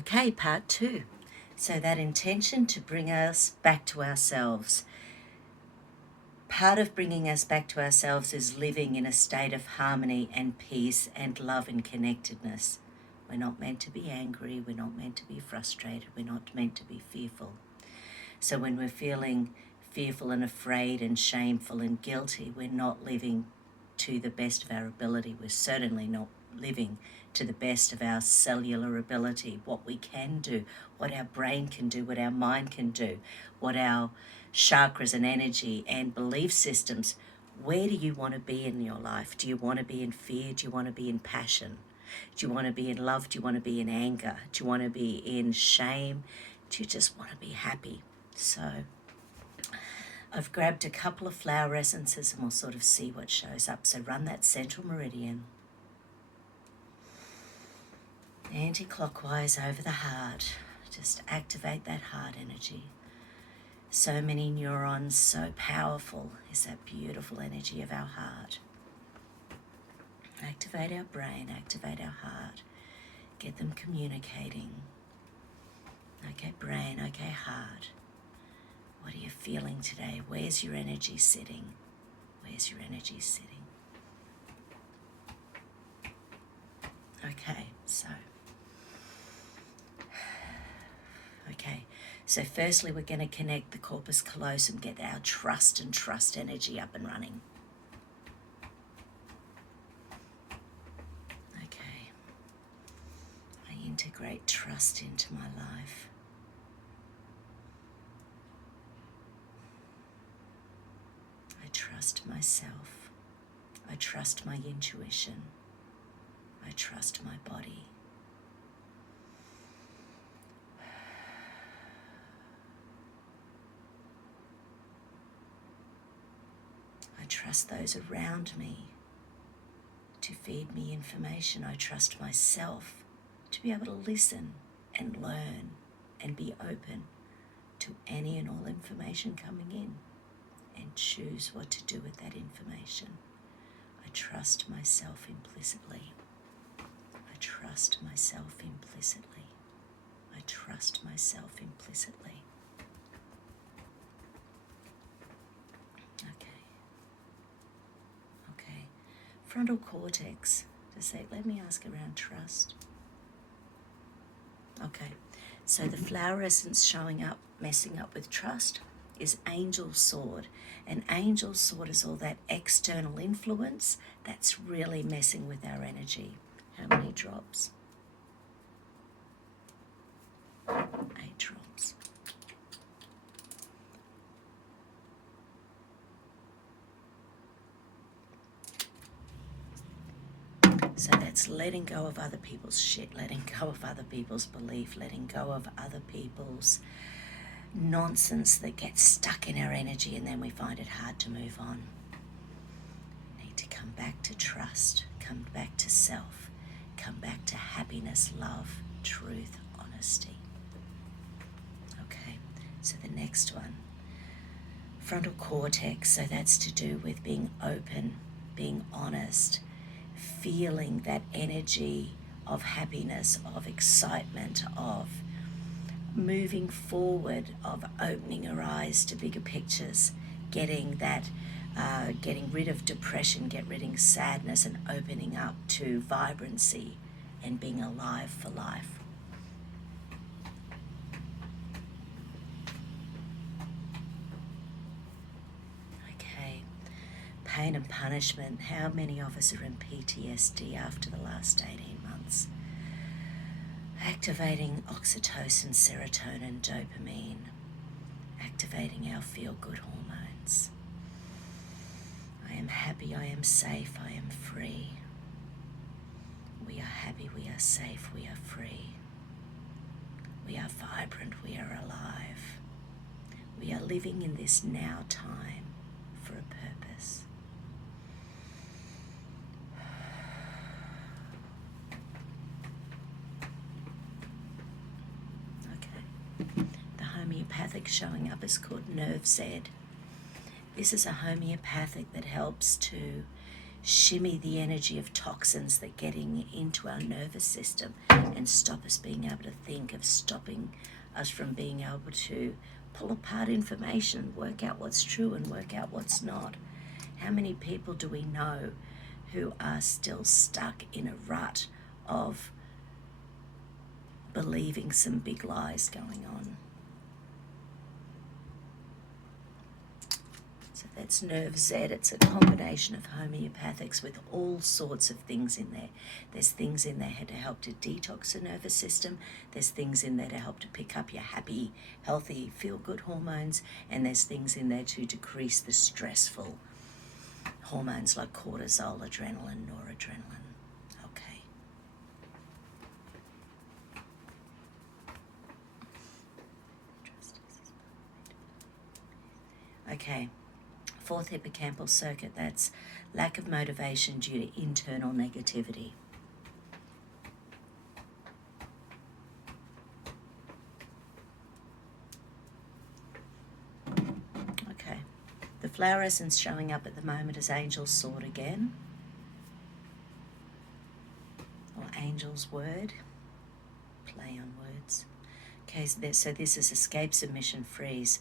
Okay, part 2. So that intention to bring us back to ourselves. Part of bringing us back to ourselves is living in a state of harmony and peace and love and connectedness. We're not meant to be angry, we're not meant to be frustrated, we're not meant to be fearful. So when we're feeling fearful and afraid and shameful and guilty, we're not living to the best of our ability. We're certainly not living to the best of our cellular ability, what we can do, what our brain can do, what our mind can do, what our chakras and energy and belief systems. Where do you want to be in your life? Do you want to be in fear? Do you want to be in passion? Do you want to be in love? Do you want to be in anger? Do you want to be in shame? Do you just want to be happy? So I've grabbed a couple of flower essences and we'll sort of see what shows up. So run that central meridian anti-clockwise over the heart. Just activate that heart energy. So many neurons, so powerful is that beautiful energy of our heart. Activate our brain, activate our heart. Get them communicating. Okay, brain, okay, heart. What are you feeling today? Where's your energy sitting? Where's your energy sitting? Okay, so firstly we're going to connect the corpus callosum, get our trust energy up and running. Okay, I integrate trust into my life. I trust myself. I trust my intuition. I trust my body. I trust those around me to feed me information. I trust myself to be able to listen and learn and be open to any and all information coming in and choose what to do with that information. I trust myself implicitly. I trust myself implicitly. I trust myself implicitly. Okay. Frontal cortex. Let me ask around trust. Okay. So the flower essence showing up, messing up with trust, is angel sword. And angel sword is all that external influence that's really messing with our energy. How many drops? 8 drops. So that's letting go of other people's shit, letting go of other people's belief, letting go of other people's nonsense that gets stuck in our energy and then we find it hard to move on. We need to come back to trust, come back to self, come back to happiness, love, truth, honesty. Okay, so the next one, frontal cortex, so that's to do with being open, being honest, feeling that energy of happiness, of excitement, of moving forward, of opening our eyes to bigger pictures, getting rid of depression, getting rid of sadness and opening up to vibrancy and being alive for life. Okay, pain and punishment. How many of us are in PTSD after the last 18 months? Activating oxytocin, serotonin, dopamine, activating our feel-good hormones. I am happy, I am safe, I am free. We are happy, we are safe, we are free. We are vibrant, we are alive. We are living in this now time for a purpose. The homeopathic showing up is called Nerve Z. This is a homeopathic that helps to shimmy the energy of toxins that getting into our nervous system and stop us being able to think, of stopping us from being able to pull apart information, work out what's true and work out what's not. How many people do we know who are still stuck in a rut of believing some big lies going on? So that's Nerve Z. It's a combination of homeopathics with all sorts of things in there. There's things in there to help to detox the nervous system. There's things in there to help to pick up your happy, healthy, feel-good hormones. And there's things in there to decrease the stressful hormones like cortisol, adrenaline, noradrenaline. Okay. Okay. Fourth hippocampal circuit, that's lack of motivation due to internal negativity. Okay, the flower essence showing up at the moment is Angel's Sword again, or Angel's Word, play on words. Okay, so this is escape, submission, freeze.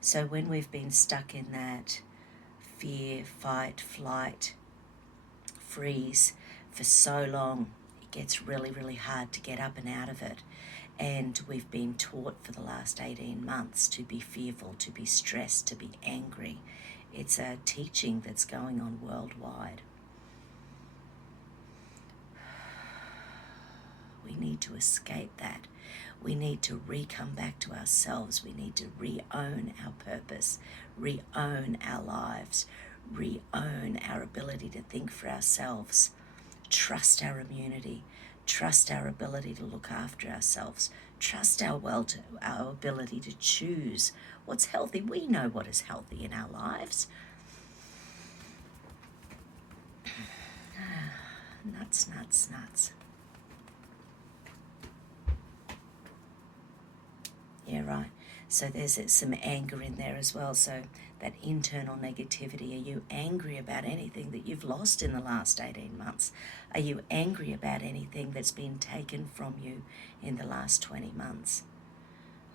So when we've been stuck in that fear, fight, flight, freeze for so long, it gets really, really hard to get up and out of it. And we've been taught for the last 18 months to be fearful, to be stressed, to be angry. It's a teaching that's going on worldwide. We need to escape that. We need to come back to ourselves. We need to re-own our purpose, re-own our lives, re-own our ability to think for ourselves, trust our immunity, trust our ability to look after ourselves, trust our ability to choose what's healthy. We know what is healthy in our lives. Nuts, nuts, nuts. Yeah, right. So there's some anger in there as well. So that internal negativity. Are you angry about anything that you've lost in the last 18 months? Are you angry about anything that's been taken from you in the last 20 months?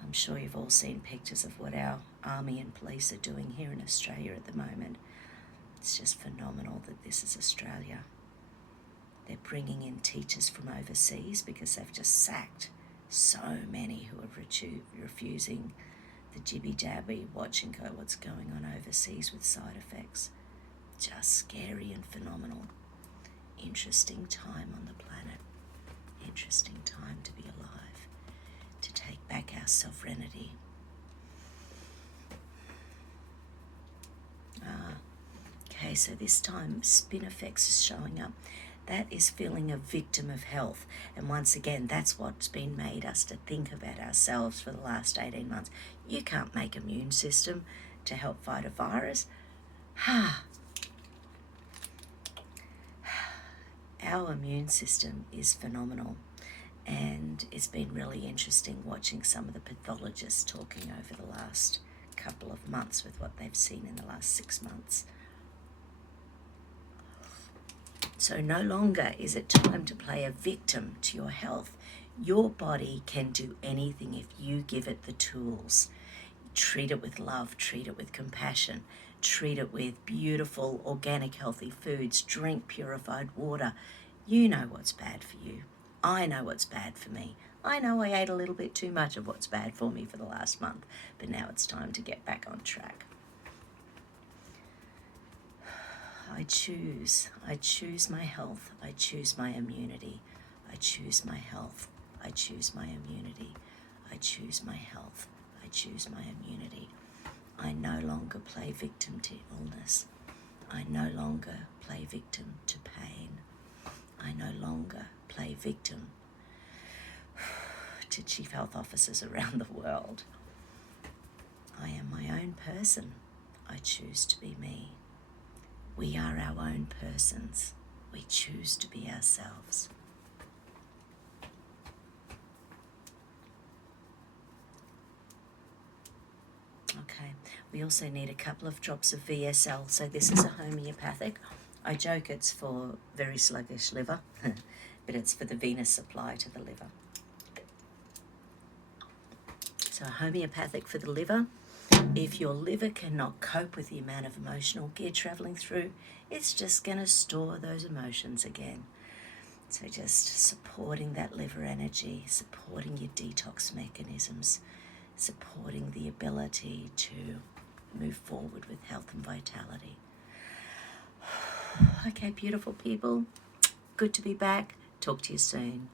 I'm sure you've all seen pictures of what our army and police are doing here in Australia at the moment. It's just phenomenal that this is Australia. They're bringing in teachers from overseas because they've just sacked so many who are refusing the jibby-jabby, watch and go what's going on overseas with side effects. Just scary and phenomenal. Interesting time on the planet. Interesting time to be alive, to take back our sovereignty. Okay, so this time spinifex is showing up. That is feeling a victim of health. And once again, that's what's been made us to think about ourselves for the last 18 months. You can't make an immune system to help fight a virus. Our immune system is phenomenal. And it's been really interesting watching some of the pathologists talking over the last couple of months with what they've seen in the last 6 months. So no longer is it time to play a victim to your health. Your body can do anything if you give it the tools. Treat it with love, treat it with compassion, treat it with beautiful, organic, healthy foods, drink purified water. You know what's bad for you. I know what's bad for me. I know I ate a little bit too much of what's bad for me for the last month, but now it's time to get back on track. I choose my health, I choose my immunity, I choose my health, I choose my immunity, I choose my health, I choose my immunity. I no longer play victim to illness, I no longer play victim to pain, I no longer play victim to chief health officers around the world. I am my own person, I choose to be me. We are our own persons. We choose to be ourselves. Okay, we also need a couple of drops of VSL. So this is a homeopathic I joke it's for very sluggish liver, but it's for the venous supply to the liver. So homeopathic for the liver. If your liver cannot cope with the amount of emotional gear traveling through, it's just going to store those emotions again. So just supporting that liver energy, supporting your detox mechanisms, supporting the ability to move forward with health and vitality. Okay, beautiful people. Good to be back. Talk to you soon.